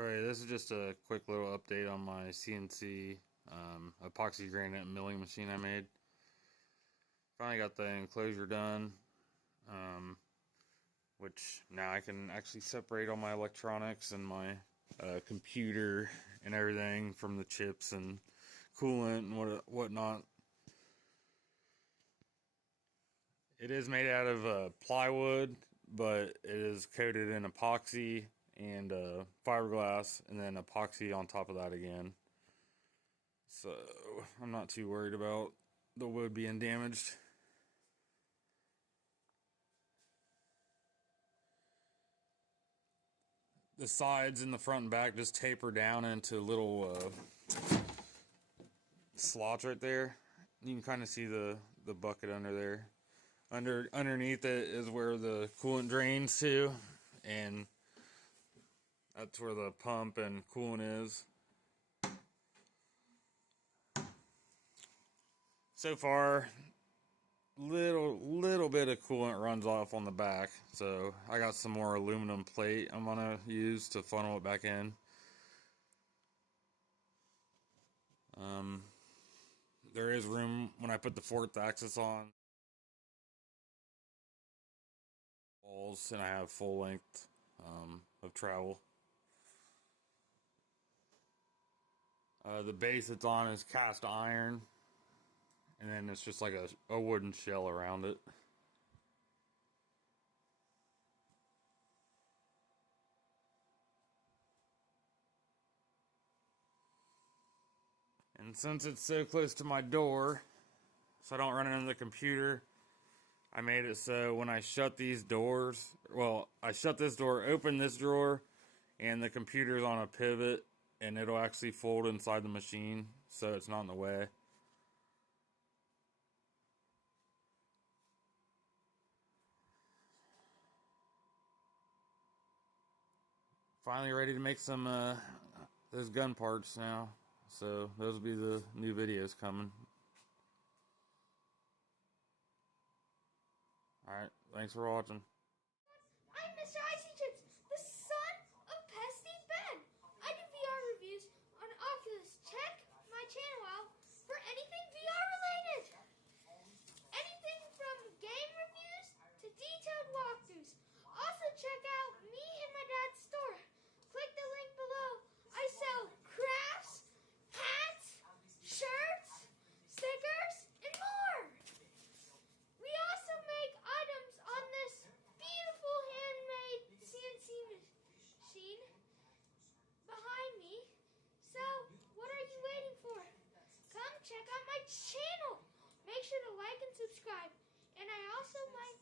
Alright, this is just a quick little update on my CNC epoxy granite milling machine I made. Finally got the enclosure done, which now I can actually separate all my electronics and my computer and everything from the chips and coolant and whatnot. It is made out of plywood, but it is coated in epoxy and fiberglass, and then epoxy on top of that again. So I'm not too worried about the wood being damaged. The sides and the front and back just taper down into little slots right there. You can kind of see the bucket under there. Underneath it is where the coolant drains to, and that's where the pump and coolant is. So far, little bit of coolant runs off on the back, so I got some more aluminum plate I'm gonna use to funnel it back in. There is room when I put the fourth axis on walls, and I have full length of travel. The base it's on is cast iron, and then it's just like a wooden shell around it. And since it's so close to my door, so I don't run into the computer, I made it so when I shut these doors, well, I shut this door, open this drawer, and the computer's on a pivot, and it'll actually fold inside the machine, so it's not in the way. Finally ready to make some those gun parts now, so those will be the new videos coming. Alright, thanks for watching. I'm Mr. Icy Chips, the son of Pesty Ben. I do VR reviews on Oculus. Check my channel out for anything VR related. Anything from game reviews to detailed walkthroughs. Also check out me and my dad's store. Click the link below. I sell crafts, hats, shirts, stickers, and more. We also make items on this beautiful handmade CNC machine behind me. So, what are you waiting for? Come check out my channel. Make sure to like and subscribe. And I also might